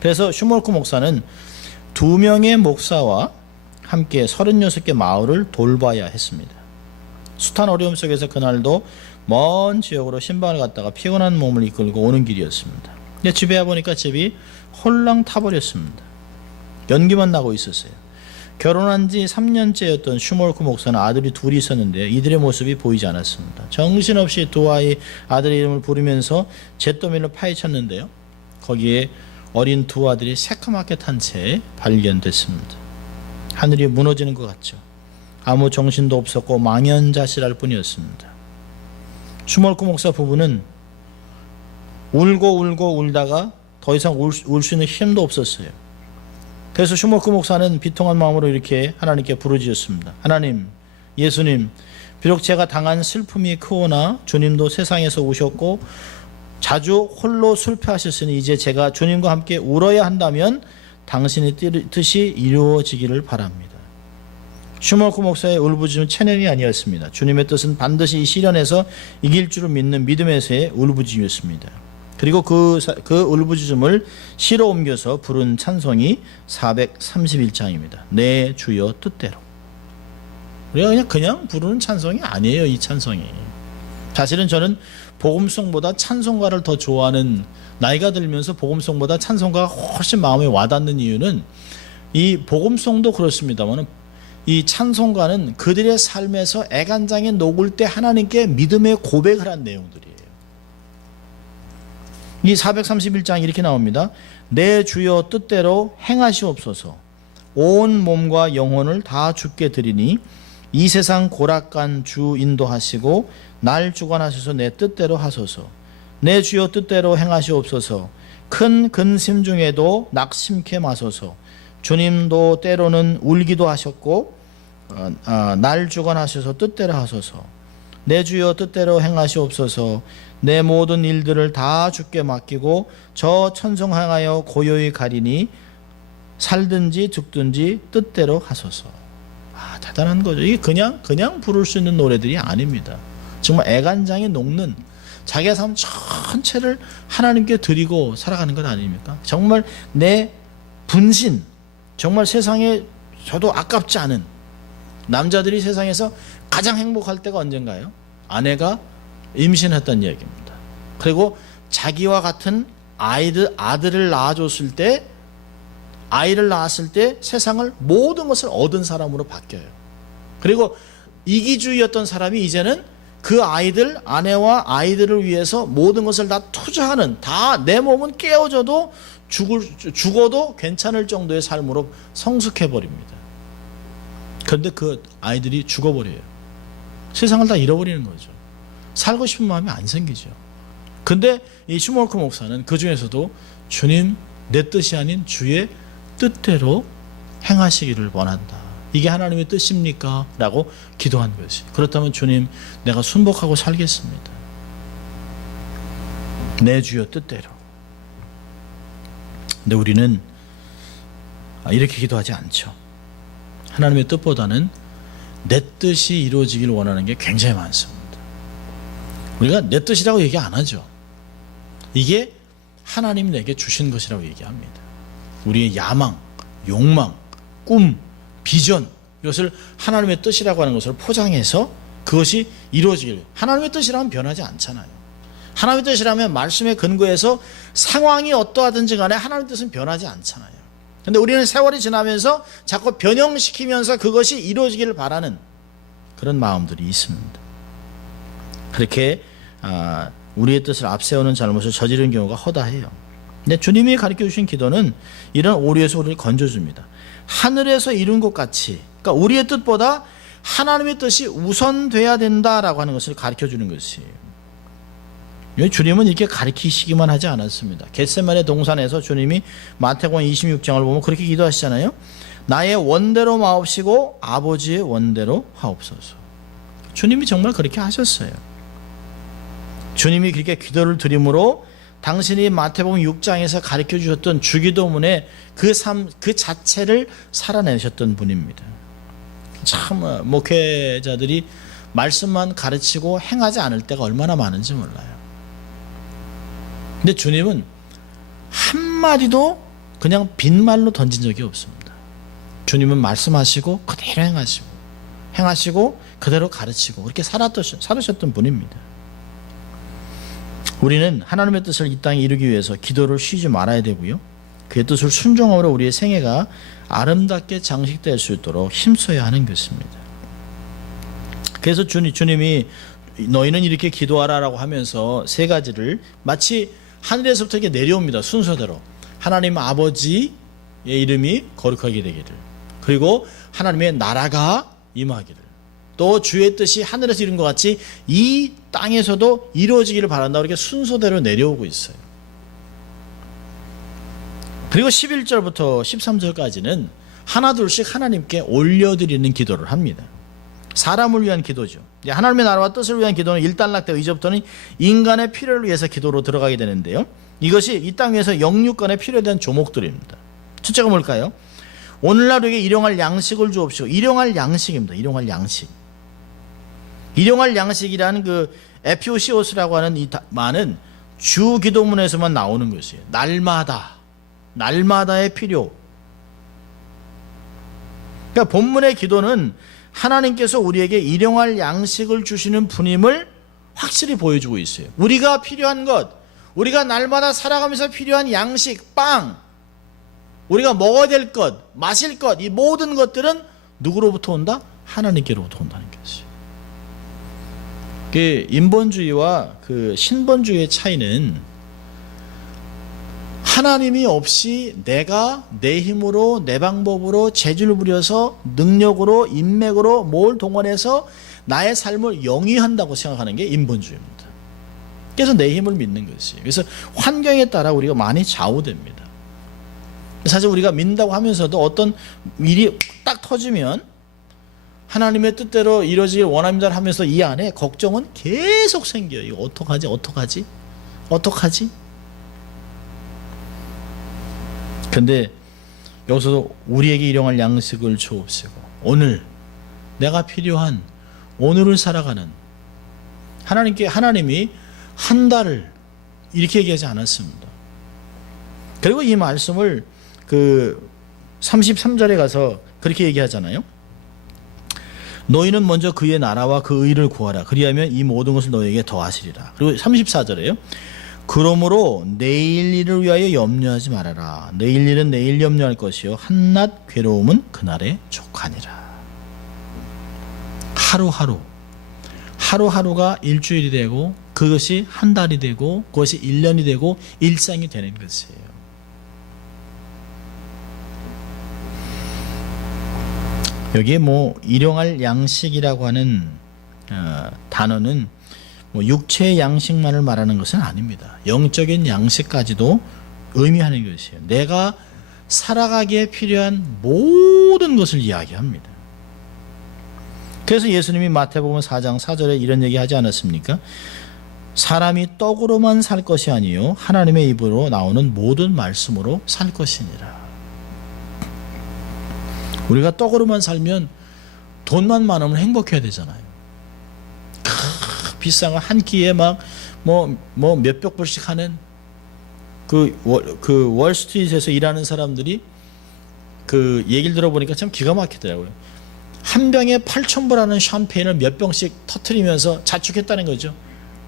그래서 슈몰크 목사는 2명의 목사와 함께 36개 마을을 돌봐야 했습니다. 숱한 어려움 속에서 그날도 먼 지역으로 신방을 갔다가 피곤한 몸을 이끌고 오는 길이었습니다. 근데 집에 와보니까 집이 홀랑 타버렸습니다. 연기만 나고 있었어요. 결혼한 지 3년째였던 슈몰크 목사는 아들이 둘이 있었는데 이들의 모습이 보이지 않았습니다. 정신없이 두 아들의 이름을 부르면서 잿더미를 파헤쳤는데요. 거기에 어린 두 아들이 새까맣게 탄 채 발견됐습니다. 하늘이 무너지는 것 같죠. 아무 정신도 없었고 망연자실할 뿐이었습니다. 슈몰크 목사 부부는 울고 울다가 더 이상 울 수 있는 힘도 없었어요. 그래서 슈몰크 목사는 비통한 마음으로 이렇게 하나님께 부르짖었습니다. 하나님, 예수님, 비록 제가 당한 슬픔이 크오나 주님도 세상에서 우셨고 자주 홀로 술패하셨으니 이제 제가 주님과 함께 울어야 한다면 당신의 뜻이 이루어지기를 바랍니다. 슈몰크 목사의 울부짖음은 체면이 아니었습니다. 주님의 뜻은 반드시 이 시련에서 이길 줄을 믿는 믿음에서의 울부짖음이었습니다. 그리고 그 울부짖음을 시로 옮겨서 부른 찬송이 431장입니다. 내 주여 뜻대로. 우리가 그냥 부르는 찬송이 아니에요. 이 찬송이. 사실은 저는 복음송보다 찬송가를 더 좋아하는, 나이가 들면서 복음송보다 찬송가가 훨씬 마음에 와닿는 이유는 이 복음송도 그렇습니다만 이 찬송가는 그들의 삶에서 애간장에 녹을 때 하나님께 믿음의 고백을 한 내용들이에요. 이 431장 이렇게 나옵니다. 내 주여 뜻대로 행하시옵소서. 온 몸과 영혼을 다 주께 드리니 이 세상 고락간 주 인도하시고 날 주관하셔서 내 뜻대로 하소서. 내 주여 뜻대로 행하시옵소서. 큰 근심 중에도 낙심케 마소서. 주님도 때로는 울기도 하셨고 날 주관하셔서 뜻대로 하소서. 내 주여 뜻대로 행하시옵소서. 내 모든 일들을 다 주께 맡기고 저 천성 향하여 고요히 가리니 살든지 죽든지 뜻대로 하소서. 대단한 거죠. 이게 그냥 부를 수 있는 노래들이 아닙니다. 정말 애간장에 녹는 자기의 삶 전체를 하나님께 드리고 살아가는 것 아닙니까? 정말 내 분신, 정말 세상에 저도 아깝지 않은, 남자들이 세상에서 가장 행복할 때가 언젠가요? 아내가 임신했다는 얘기입니다. 그리고 자기와 같은 아들을 낳아줬을 때, 아이를 낳았을 때 세상을 모든 것을 얻은 사람으로 바뀌어요. 그리고 이기주의였던 사람이 이제는 그 아내와 아이들을 위해서 모든 것을 다 투자하는, 다 내 몸은 깨어져도 죽어도 괜찮을 정도의 삶으로 성숙해버립니다. 그런데 그 아이들이 죽어버려요. 세상을 다 잃어버리는 거죠. 살고 싶은 마음이 안 생기죠. 근데 이 슈몰크 목사는 그 중에서도 주님, 내 뜻이 아닌 주의 뜻대로 행하시기를 원한다. 이게 하나님의 뜻입니까? 라고 기도한 것이. 그렇다면 주님, 내가 순복하고 살겠습니다. 내 주여 뜻대로. 근데 우리는 이렇게 기도하지 않죠. 하나님의 뜻보다는 내 뜻이 이루어지길 원하는 게 굉장히 많습니다. 우리가 내 뜻이라고 얘기 안 하죠. 이게 하나님이 내게 주신 것이라고 얘기합니다. 우리의 야망, 욕망, 꿈, 비전, 이것을 하나님의 뜻이라고 하는 것을 포장해서 그것이 이루어지길. 하나님의 뜻이라면 변하지 않잖아요. 하나님의 뜻이라면 말씀에 근거해서 상황이 어떠하든지 간에 하나님의 뜻은 변하지 않잖아요. 그런데 우리는 세월이 지나면서 자꾸 변형시키면서 그것이 이루어지기를 바라는 그런 마음들이 있습니다. 그렇게 우리의 뜻을 앞세우는 잘못을 저지른 경우가 허다해요. 근데 주님이 가르쳐 주신 기도는 이런 오류에서 우리를 건져줍니다. 하늘에서 이룬 것 같이, 그러니까 우리의 뜻보다 하나님의 뜻이 우선돼야 된다라고 하는 것을 가르쳐 주는 것이에요. 주님은 이렇게 가르치시기만 하지 않았습니다. 겟세마네 동산에서 주님이 마태복음 26장을 보면 그렇게 기도하시잖아요. 나의 원대로 마옵시고 아버지의 원대로 하옵소서. 주님이 정말 그렇게 하셨어요. 주님이 그렇게 기도를 드림으로 당신이 마태복음 6장에서 가르쳐 주셨던 주기도문의 그 삶 그 자체를 살아내셨던 분입니다. 참 목회자들이 말씀만 가르치고 행하지 않을 때가 얼마나 많은지 몰라요. 근데 주님은 한마디도 그냥 빈말로 던진 적이 없습니다. 주님은 말씀하시고 그대로 행하시고 그대로 가르치고 그렇게 살으셨던 분입니다. 우리는 하나님의 뜻을 이 땅에 이루기 위해서 기도를 쉬지 말아야 되고요. 그의 뜻을 순종함으로 우리의 생애가 아름답게 장식될 수 있도록 힘써야 하는 것입니다. 그래서 주님이 너희는 이렇게 기도하라라고 하면서 세 가지를 마치 하늘에서부터 이렇게 내려옵니다. 순서대로. 하나님 아버지의 이름이 거룩하게 되기를, 그리고 하나님의 나라가 임하기를, 또 주의 뜻이 하늘에서 이룬 것 같이 이 땅에서도 이루어지기를 바란다. 이렇게 순서대로 내려오고 있어요. 그리고 11절부터 13절까지는 하나둘씩 하나님께 올려드리는 기도를 합니다. 사람을 위한 기도죠. 하나님의 나라와 뜻을 위한 기도는 일단락되고 이제부터는 인간의 필요를 위해서 기도로 들어가게 되는데요. 이것이 이 땅 위에서 영육간에 필요된 조목들입니다. 첫째가 뭘까요? 오늘날 우리에게 일용할 양식을 주옵시고. 일용할 양식입니다. 일용할 양식. 일용할 양식이라는 그 에피오시오스라고 하는 이 말은 주 기도문에서만 나오는 것이에요. 날마다의 필요. 그러니까 본문의 기도는 하나님께서 우리에게 일용할 양식을 주시는 분임을 확실히 보여주고 있어요. 우리가 필요한 것, 우리가 날마다 살아가면서 필요한 양식, 빵, 우리가 먹어야 될 것, 마실 것, 이 모든 것들은 누구로부터 온다? 하나님께로부터 온다는 것이에요. 그 인본주의와 그 신본주의의 차이는 하나님이 없이 내가 내 힘으로 내 방법으로 재주를 부려서 능력으로 인맥으로 뭘 동원해서 나의 삶을 영위한다고 생각하는 게 인본주의입니다. 그래서 내 힘을 믿는 것이에요. 그래서 환경에 따라 우리가 많이 좌우됩니다. 사실 우리가 믿는다고 하면서도 어떤 일이 딱 터지면 하나님의 뜻대로 이루어지길 원합니다 하면서 이 안에 걱정은 계속 생겨요. 이거 어떡하지? 근데 여기서도 우리에게 일용할 양식을 주옵시고, 오늘 내가 필요한 오늘을 살아가는 하나님이 한 달을 이렇게 얘기하지 않았습니다. 그리고 이 말씀을 그 33절에 가서 그렇게 얘기하잖아요. 너희는 먼저 그의 나라와 그 의를 구하라. 그리하면 이 모든 것을 너희에게 더하시리라. 그리고 34절에요. 그러므로 내일 일을 위하여 염려하지 말아라. 내일 일은 내일 염려할 것이요 한낱 괴로움은 그날에 족하니라. 하루하루가 일주일이 되고 그것이 한 달이 되고 그것이 1년이 되고 일상이 되는 것이에요. 여기에 일용할 양식이라고 하는 단어는 육체의 양식만을 말하는 것은 아닙니다. 영적인 양식까지도 의미하는 것이에요. 내가 살아가기에 필요한 모든 것을 이야기합니다. 그래서 예수님이 마태복음 4장 4절에 이런 얘기 하지 않았습니까? 사람이 떡으로만 살 것이 아니요 하나님의 입으로 나오는 모든 말씀으로 살 것이니라. 우리가 떡으로만 살면 돈만 많으면 행복해야 되잖아요. 비싼 거 한 끼에 막 뭐 몇백 불씩 하는 그 월스트리트에서 일하는 사람들이 그 얘기를 들어보니까 참 기가 막히더라고요. 한 병에 8,000불 하는 샴페인을 몇 병씩 터트리면서 자축했다는 거죠.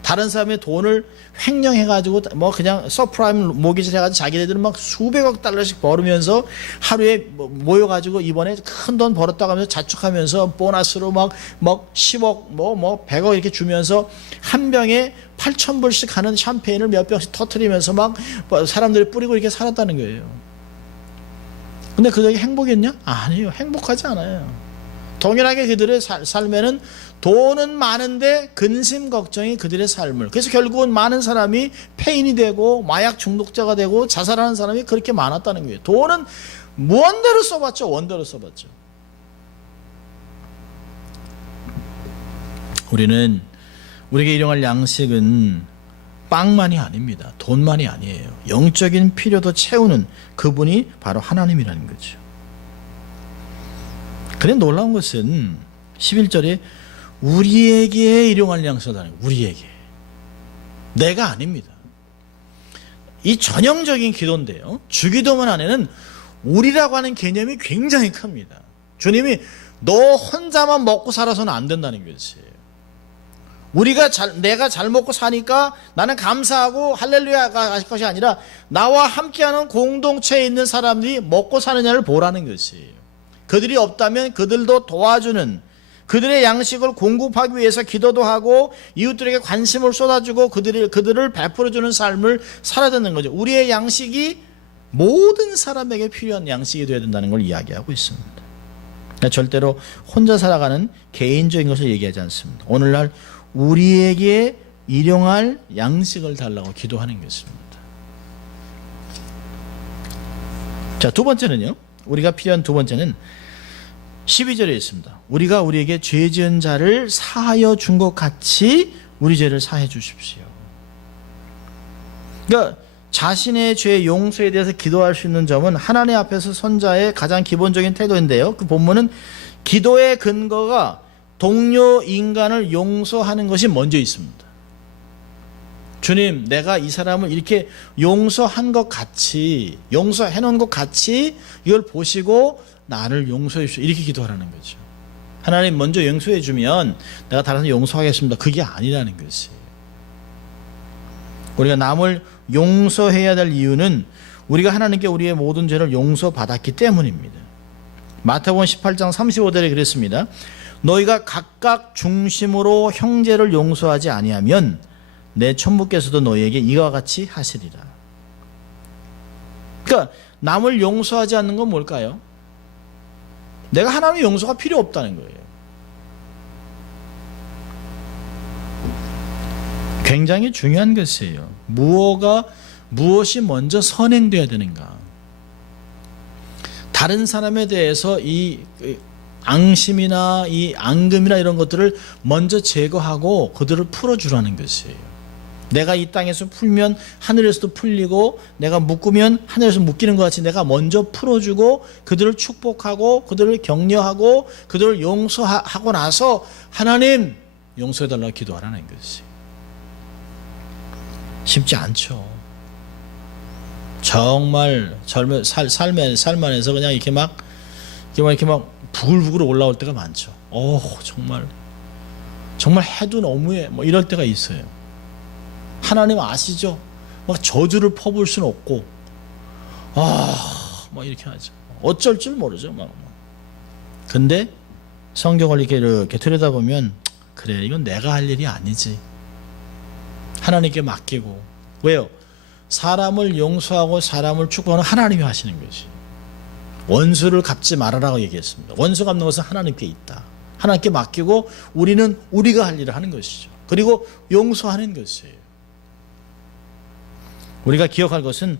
다른 사람의 돈을 횡령해가지고 뭐 그냥 서프라임 모기지를 해가지고 자기네들은 막 수백억 달러씩 벌으면서 하루에 모여가지고 이번에 큰 돈 벌었다고 하면서 자축하면서 보너스로 막 10억 뭐 100억 이렇게 주면서 한 병에 8,000불씩 하는 샴페인을 몇 병씩 터트리면서 막 사람들이 뿌리고 이렇게 살았다는 거예요. 근데 그들이 행복했냐? 아니에요. 행복하지 않아요. 동일하게 그들의 삶에는 돈은 많은데 근심 걱정이 그들의 삶을, 그래서 결국은 많은 사람이 폐인이 되고 마약 중독자가 되고 자살하는 사람이 그렇게 많았다는 거예요. 돈은 원대로 써봤죠. 원대로 써봤죠. 우리에게 일용할 양식은 빵만이 아닙니다. 돈만이 아니에요. 영적인 필요도 채우는 그분이 바로 하나님이라는 거죠. 그런데 놀라운 것은 11절에 우리에게 일용할 양식을 하는 거예요. 우리에게. 내가 아닙니다. 이 전형적인 기도인데요. 주기도문 안에는 우리라고 하는 개념이 굉장히 큽니다. 주님이 너 혼자만 먹고 살아서는 안 된다는 것이에요. 내가 잘 먹고 사니까 나는 감사하고 할렐루야가 할 것이 아니라 나와 함께하는 공동체에 있는 사람들이 먹고 사느냐를 보라는 것이에요. 그들이 없다면 그들도 도와주는, 그들의 양식을 공급하기 위해서 기도도 하고 이웃들에게 관심을 쏟아주고 그들을 베풀어주는 삶을 살아야 되는 거죠. 우리의 양식이 모든 사람에게 필요한 양식이 되어야 된다는 걸 이야기하고 있습니다. 절대로 혼자 살아가는 개인적인 것을 얘기하지 않습니다. 오늘날 우리에게 일용할 양식을 달라고 기도하는 것입니다. 자, 두 번째는요. 우리가 필요한 두 번째는 12절에 있습니다. 우리가 우리에게 죄 지은 자를 사하여 준 것 같이 우리 죄를 사해 주십시오. 그러니까 자신의 죄 용서에 대해서 기도할 수 있는 점은 하나님 앞에서 선자의 가장 기본적인 태도인데요. 그 본문은 기도의 근거가 동료 인간을 용서하는 것이 먼저 있습니다. 주님, 내가 이 사람을 이렇게 용서한 것 같이, 용서해 놓은 것 같이 이걸 보시고 나를 용서해 주시오. 이렇게 기도하라는 거죠. 하나님 먼저 용서해 주면 내가 다른 사람 용서하겠습니다. 그게 아니라는 것이에요. 우리가 남을 용서해야 될 이유는 우리가 하나님께 우리의 모든 죄를 용서받았기 때문입니다. 마태복음 18장 35절에 그랬습니다. 너희가 각각 중심으로 형제를 용서하지 아니하면 내 천부께서도 너희에게 이와 같이 하시리라. 그러니까 남을 용서하지 않는 건 뭘까요? 내가 하나님의 용서가 필요 없다는 거예요. 굉장히 중요한 것이에요. 무엇이 먼저 선행되어야 되는가? 다른 사람에 대해서 이 앙심이나 이 앙금이나 이런 것들을 먼저 제거하고 그들을 풀어주라는 것이에요. 내가 이 땅에서 풀면 하늘에서도 풀리고 내가 묶으면 하늘에서 묶이는 것 같이 내가 먼저 풀어주고 그들을 축복하고 그들을 격려하고 그들을 용서하고 나서 하나님 용서해달라고 기도하라는 것이에요. 쉽지 않죠. 정말 삶 안에서 그냥 이렇게 막 부글부글 올라올 때가 많죠. 정말 해도 너무해. 뭐 이럴 때가 있어요. 하나님 아시죠? 막 저주를 퍼부을 수는 없고, 막 이렇게 하죠. 어쩔 줄 모르죠. 근데 성경을 이렇게 들여다보면, 그래, 이건 내가 할 일이 아니지. 하나님께 맡기고. 왜요? 사람을 용서하고 사람을 축복하는 하나님이 하시는 것이. 원수를 갚지 말아라고 얘기했습니다. 원수 갚는 것은 하나님께 있다. 하나님께 맡기고 우리는 우리가 할 일을 하는 것이죠. 그리고 용서하는 것이에요. 우리가 기억할 것은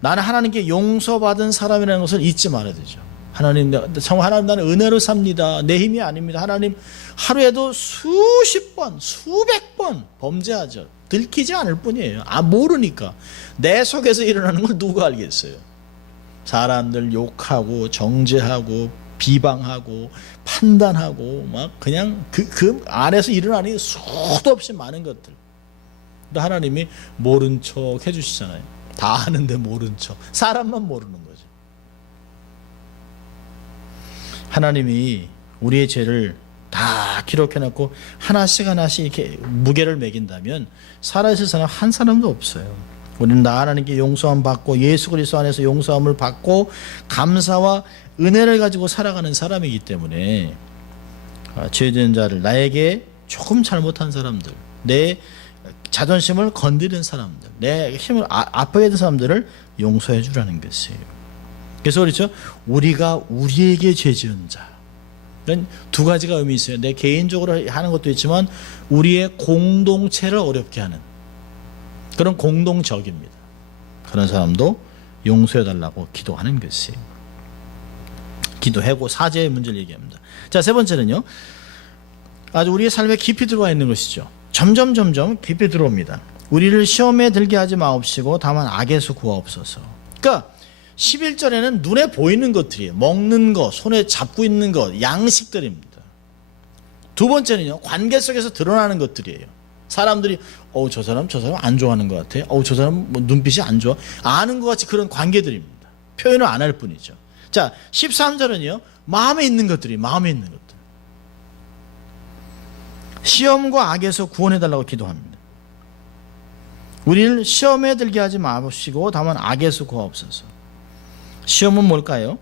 나는 하나님께 용서받은 사람이라는 것을 잊지 말아야 되죠. 하나님 나는 은혜로 삽니다. 내 힘이 아닙니다. 하나님 하루에도 수십 번, 수백 번 범죄하죠. 들키지 않을 뿐이에요. 모르니까. 내 속에서 일어나는 걸 누가 알겠어요. 사람들 욕하고 정죄하고 비방하고 판단하고 막 그냥 그 안에서 일어나는 수도 없이 많은 것들. 근데 하나님이 모른 척 해주시잖아요. 다 아는데 모른 척. 사람만 모르는 거죠. 하나님이 우리의 죄를 다 기록해놓고 하나씩 이렇게 무게를 매긴다면 살아있을 사람 한 사람도 없어요. 우리는 나 하나님께 용서함 받고 예수 그리스도 안에서 용서함을 받고 감사와 은혜를 가지고 살아가는 사람이기 때문에 죄진 자를, 나에게 조금 잘못한 사람들, 내 자존심을 건드린 사람들, 내 힘을 아프게 된 사람들을 용서해 주라는 것이에요. 그래서 그렇죠. 우리가 우리에게 죄 지은 자. 이런 두 가지가 의미 있어요. 내 개인적으로 하는 것도 있지만 우리의 공동체를 어렵게 하는 그런 공동적입니다. 그런 사람도 용서해 달라고 기도하는 것이에요. 기도하고 사죄의 문제를 얘기합니다. 자, 세 번째는요. 아주 우리의 삶에 깊이 들어와 있는 것이죠. 점점 깊이 들어옵니다. 우리를 시험에 들게 하지 마옵시고 다만 악에서 구하옵소서. 그러니까 11절에는 눈에 보이는 것들이에요. 먹는 것, 손에 잡고 있는 것, 양식들입니다. 두 번째는요. 관계 속에서 드러나는 것들이에요. 사람들이 저 사람 안 좋아하는 것 같아. 저 사람 뭐 눈빛이 안 좋아. 아는 것 같이 그런 관계들입니다. 표현을 안 할 뿐이죠. 자, 13절은요. 마음에 있는 것들이 마음에 있는 것들. 시험과 악에서 구원해달라고 기도합니다. 우리를 시험에 들게 하지 마시고 다만 악에서 구하옵소서. 시험은 뭘까요?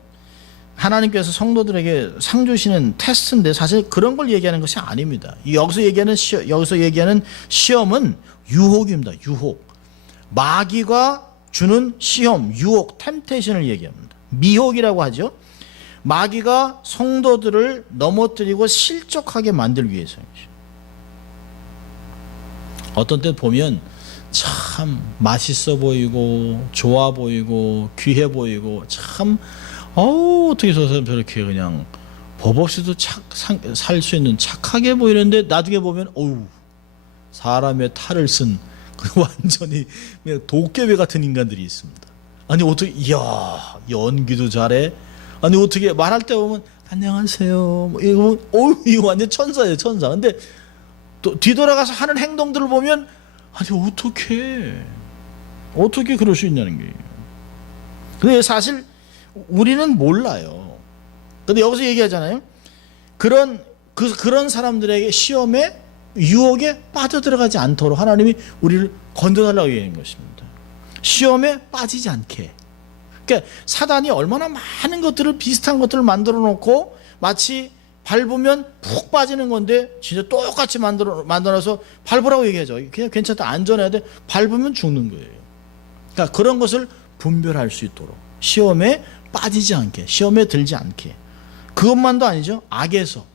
하나님께서 성도들에게 상 주시는 테스트인데 사실 그런 걸 얘기하는 것이 아닙니다. 여기서 얘기하는 시험은 유혹입니다. 유혹. 마귀가 주는 시험, 유혹, 템테이션을 얘기합니다. 미혹이라고 하죠. 마귀가 성도들을 넘어뜨리고 실족하게 만들기 위해서이죠. 어떤 때 보면 참 맛있어 보이고 좋아 보이고 귀해 보이고 참 어떻게 저 사람 저렇게 그냥 법 없이도 살 수 있는 착하게 보이는데 나중에 보면 사람의 탈을 쓴 완전히 도깨비 같은 인간들이 있습니다. 아니 어떻게 이야 연기도 잘해. 아니 어떻게 말할 때 보면 안녕하세요 뭐 이거 이거 완전 천사예요 천사. 근데 또 뒤돌아가서 하는 행동들을 보면 아니 어떻게 그럴 수 있냐는 거예요. 근데 사실 우리는 몰라요. 근데 여기서 얘기하잖아요. 그런 사람들에게 시험에 유혹에 빠져들어가지 않도록 하나님이 우리를 건져달라고 얘기하는 것입니다. 시험에 빠지지 않게. 그러니까 사단이 얼마나 많은 것들을 비슷한 것들을 만들어 놓고 마치 밟으면 푹 빠지는 건데 진짜 똑같이 만들어서 밟으라고 얘기하죠. 그냥 괜찮다 안전해야 돼. 밟으면 죽는 거예요. 그러니까 그런 것을 분별할 수 있도록 시험에 빠지지 않게 시험에 들지 않게. 그것만도 아니죠. 악에서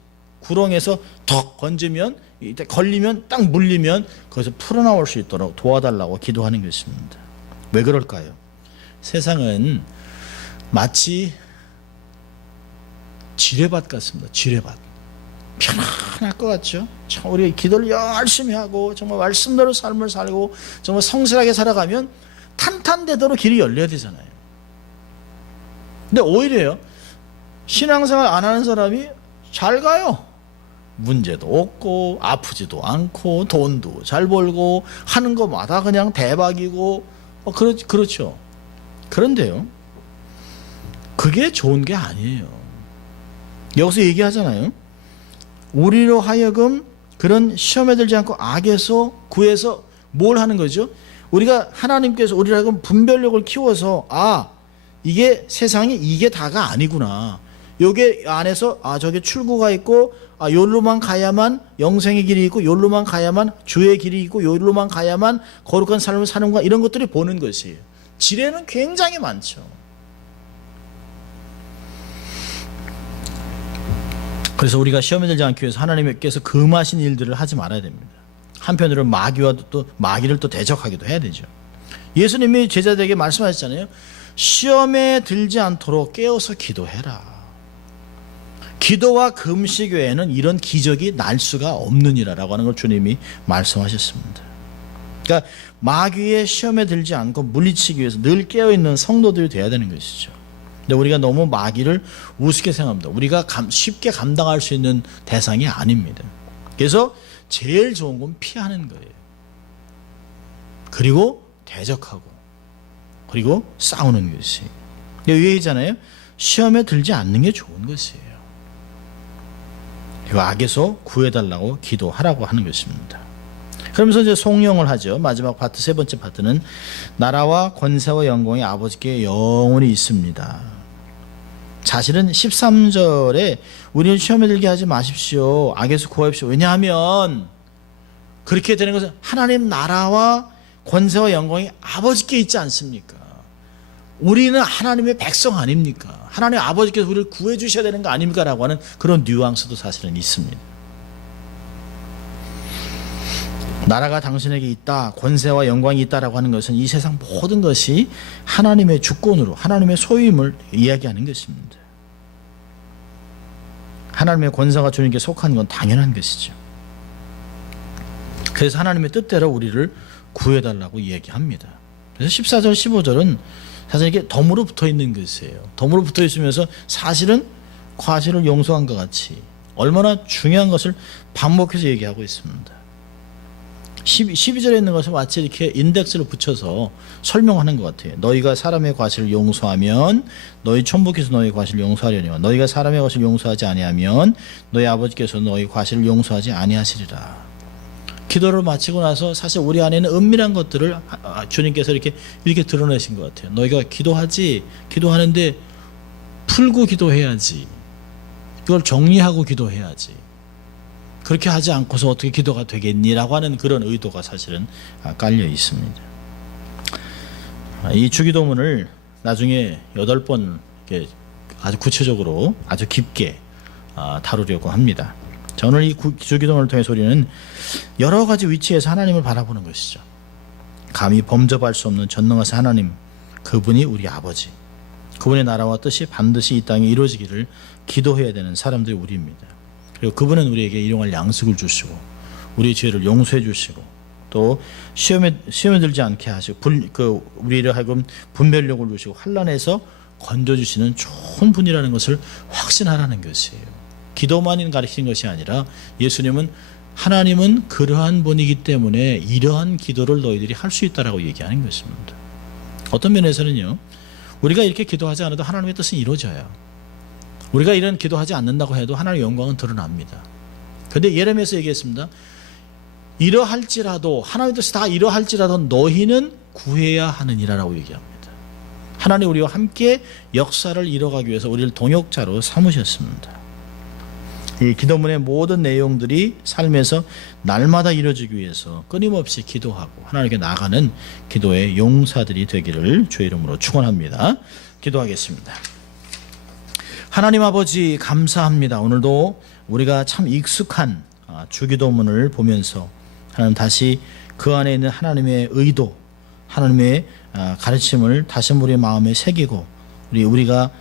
구렁에서 더 건지면 이때 걸리면 딱 물리면 거기서 풀어나올 수 있도록 도와달라고 기도하는 것입니다. 왜 그럴까요? 세상은 마치 지뢰밭 같습니다. 지뢰밭. 편안할 것 같죠? 참 우리 기도를 열심히 하고 정말 말씀대로 삶을 살고 정말 성실하게 살아가면 탄탄대도록 길이 열려야 되잖아요. 근데 오히려요. 신앙생활 안 하는 사람이 잘 가요. 문제도 없고 아프지도 않고 돈도 잘 벌고 하는 것마다 그냥 대박이고 그렇죠. 그런데요. 그게 좋은 게 아니에요. 여기서 얘기하잖아요. 우리로 하여금 그런 시험에 들지 않고 악에서 구해서 뭘 하는 거죠? 우리가 하나님께서 우리로 하여금 분별력을 키워서 이게 세상이 이게 다가 아니구나. 여기 안에서 저게 출구가 있고 요로만 가야만 영생의 길이 있고 요로만 가야만 주의 길이 있고 요로만 가야만 거룩한 삶을 사는구나. 이런 것들이 보는 것이에요. 지뢰는 굉장히 많죠. 그래서 우리가 시험에 들지 않기 위해서 하나님께서 금하신 일들을 하지 말아야 됩니다. 한편으로는 마귀를 또 대적하기도 해야 되죠. 예수님이 제자들에게 말씀하셨잖아요. 시험에 들지 않도록 깨어서 기도해라. 기도와 금식 외에는 이런 기적이 날 수가 없느니라라고 하는 걸 주님이 말씀하셨습니다. 그러니까 마귀의 시험에 들지 않고 물리치기 위해서 늘 깨어있는 성도들이 되어야 되는 것이죠. 근데 우리가 너무 마귀를 우습게 생각합니다. 우리가 쉽게 감당할 수 있는 대상이 아닙니다. 그래서 제일 좋은 건 피하는 거예요. 그리고 대적하고 그리고 싸우는 것이. 의외이잖아요. 시험에 들지 않는 게 좋은 것이에요. 그 악에서 구해달라고 기도하라고 하는 것입니다. 그러면서 이제 송영을 하죠. 마지막 파트, 세 번째 파트는 나라와 권세와 영광이 아버지께 영원히 있습니다. 사실은 13절에 우리는 시험에 들게 하지 마십시오. 악에서 구하십시오. 왜냐하면 그렇게 되는 것은 하나님 나라와 권세와 영광이 아버지께 있지 않습니까? 우리는 하나님의 백성 아닙니까? 하나님 아버지께서 우리를 구해 주셔야 되는 거 아닙니까? 라고 하는 그런 뉘앙스도 사실은 있습니다. 나라가 당신에게 있다, 권세와 영광이 있다라고 하는 것은 이 세상 모든 것이 하나님의 주권으로, 하나님의 소유임을 이야기하는 것입니다. 하나님의 권세가 주님께 속한 건 당연한 것이죠. 그래서 하나님의 뜻대로 우리를 구해달라고 이야기합니다. 그래서 14절, 15절은 사실 이게 덤으로 붙어 있는 것이에요. 덤으로 붙어 있으면서 사실은 과실을 용서한 것 같이 얼마나 중요한 것을 반복해서 얘기하고 있습니다. 12절에 있는 것을 마치 이렇게 인덱스를 붙여서 설명하는 것 같아요. 너희가 사람의 과실을 용서하면 너희 천부께서 너희 과실을 용서하려니와 너희가 사람의 과실을 용서하지 아니하면 너희 아버지께서 너희 과실을 용서하지 아니하시리라. 기도를 마치고 나서 사실 우리 안에는 은밀한 것들을 주님께서 이렇게 드러내신 것 같아요. 너희가 기도하는데 풀고 기도해야지. 이걸 정리하고 기도해야지. 그렇게 하지 않고서 어떻게 기도가 되겠니라고 하는 그런 의도가 사실은 깔려 있습니다. 이 주기도문을 나중에 8번 아주 구체적으로 아주 깊게 다루려고 합니다. 자, 오늘 이 주기도문을 통해서 우리는 여러 가지 위치에서 하나님을 바라보는 것이죠. 감히 범접할 수 없는 전능하신 하나님, 그분이 우리 아버지, 그분의 나라와 뜻이 반드시 이 땅에 이루어지기를 기도해야 되는 사람들이 우리입니다. 그리고 그분은 우리에게 일용할 양식을 주시고 우리의 죄를 용서해 주시고 또 시험에 들지 않게 하시고 우리를 하여금 분별력을 주시고 환난에서 건져주시는 좋은 분이라는 것을 확신하라는 것이에요. 기도만 가르치는 것이 아니라 예수님은 하나님은 그러한 분이기 때문에 이러한 기도를 너희들이 할 수 있다라고 얘기하는 것입니다. 어떤 면에서는요, 우리가 이렇게 기도하지 않아도 하나님의 뜻은 이루어져요. 우리가 이런 기도하지 않는다고 해도 하나님의 영광은 드러납니다. 그런데 예레미야에서 얘기했습니다. 이러할지라도 하나님의 뜻이 다 이러할지라도 너희는 구해야 하느니라라고 얘기합니다. 하나님 우리와 함께 역사를 이뤄가기 위해서 우리를 동역자로 삼으셨습니다. 이 기도문의 모든 내용들이 삶에서 날마다 이루어지기 위해서 끊임없이 기도하고 하나님께 나아가는 기도의 용사들이 되기를 주의 이름으로 축원합니다. 기도하겠습니다. 하나님 아버지 감사합니다. 오늘도 우리가 참 익숙한 주기도문을 보면서 하나님 다시 그 안에 있는 하나님의 의도, 하나님의 가르침을 다시 우리의 마음에 새기고 우리가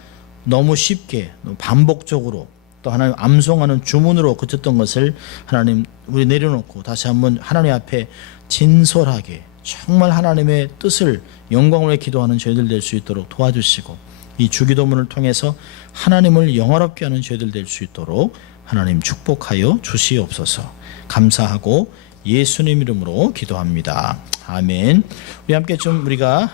너무 쉽게 반복적으로 또 하나님 암송하는 주문으로 그쳤던 것을 하나님 우리 내려놓고 다시 한번 하나님 앞에 진솔하게 정말 하나님의 뜻을 영광을 기도하는 저희들 될 수 있도록 도와주시고 이 주기도문을 통해서 하나님을 영화롭게 하는 저희들 될 수 있도록 하나님 축복하여 주시옵소서. 감사하고 예수님 이름으로 기도합니다. 아멘. 우리 함께 좀 우리가